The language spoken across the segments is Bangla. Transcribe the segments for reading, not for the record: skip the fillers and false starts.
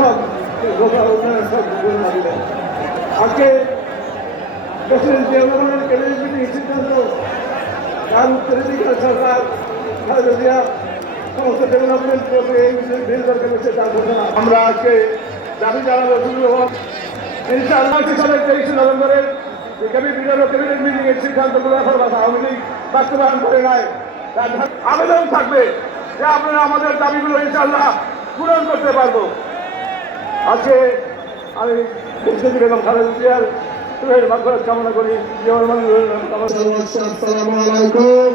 সব উন্নয়নের সব দিলেন। আজকে প্রেসিডেন্ট জিয়াউর ক্যাবিনেট মিটিং সিদ্ধান্ত সরকার খালেদা জিয়া সমস্ত ডেভেলপমেন্ট বিল দরকার হচ্ছে তার ঘোষণা। আমরা আজকে দাবি জানাবো শুরু ইনশাআল্লাহ 23 নভেম্বরের ক্যাবিনেট মিটিং এর সিদ্ধান্তগুলো এখন আওয়ামী লীগ বাস্তবায়ন করে নাই। তার আবেদন থাকবে যে আপনারা আমাদের দাবিগুলো ইনশাআল্লাহ পূরণ করতে পারবো। আজকে আমি বেগম খালেদা জিয়ার মাগফিরাত কামনা করি। আসসালামু আলাইকুম।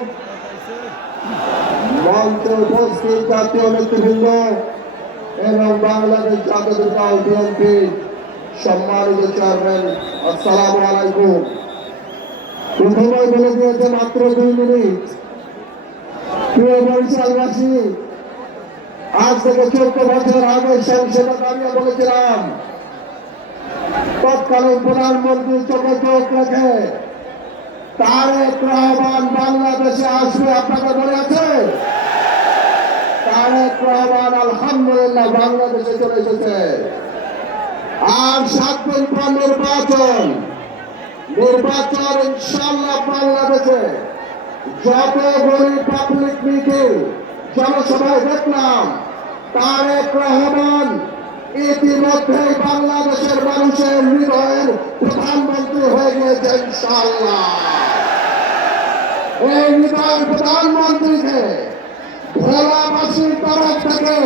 মঞ্চে উপস্থিত জাতীয় নেতৃবৃন্দ এবং বাংলাদেশ জাতীয় দল বিএনপি সম্মানিত চেয়ারম্যান, আসসালামু আলাইকুম। প্রথমেই বলে দিয়েছে মাত্র 2 মিনিট। প্রিয় বরিশালবাসী, আজ থেকে 14 বছর আগে সংসদে দাঁড়িয়ে বলেছিলাম তৎকালীন প্রধানমন্ত্রী চোখে চোখ রেখে তারেক রহমান বাংলাদেশে আসবে। আপনাদের মনে আছে? তারেক রহমান আলহামদুলিল্লাহ বাংলাদেশে চলে এসেছে। আর 7 দিন পর নির্বাচন ইনশাআল্লাহ বাংলাদেশে যতগুলি পাবলিক মিটিং জনসভায় দেখলাম, তারেক রহমান ইতিমধ্যেই বাংলাদেশের মানুষের হৃদয়ের প্রধানমন্ত্রী হয়ে গিয়েছে ইনশাআল্লাহ। এই হৃদয়ের প্রধানমন্ত্রীকে ভোলাবাসীর তরফ থেকে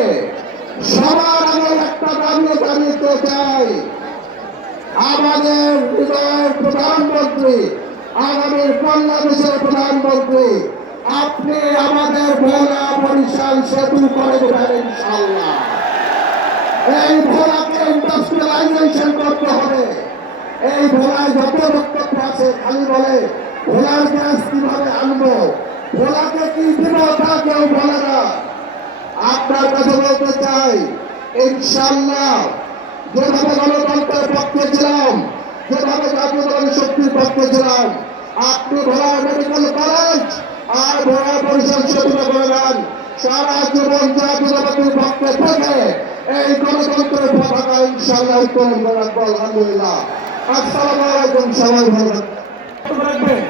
সবার আগে একটা দাবি জানিয়ে চাই, আমাদের হৃদয়ের প্রধানমন্ত্রী, আগামীর বাংলাদেশের প্রধানমন্ত্রী, আপনি আমাদের ভোলা বরিশাল সেতু করে দেবেন ইনশাআল্লাহ। এই ভোলাকে ইন্ডাস্ট্রিয়ালাইজেশন করতে হবে। এই ভোলায় যত বক্তব্য আছে খালি বলে ভোলার গ্যাস কিভাবে আনবো, ভোলাকে কি দিব তা কেউ বলে না। আপনার কাছে বলতে চাই, ইনশাআল্লাহ যেভাবে গণতন্ত্রের পক্ষে ছিলাম, যেভাবে জাতীয় দলের শক্তির পক্ষে ছিলাম, আপনি ভোলা মেডিকেল কলেজ আর ভোলা বরিশাল সেতু করে দেন। সারা জীবন জাতীয়তাবাদীর পক্ষে থেকে এই গণতন্ত্রের পতাকা ইনশাআল্লাহ উত্তোলন করে রাখবো। আলহামদুলিল্লাহ। আসসালামু আলাইকুম। সবাই ভালো থাকবেন।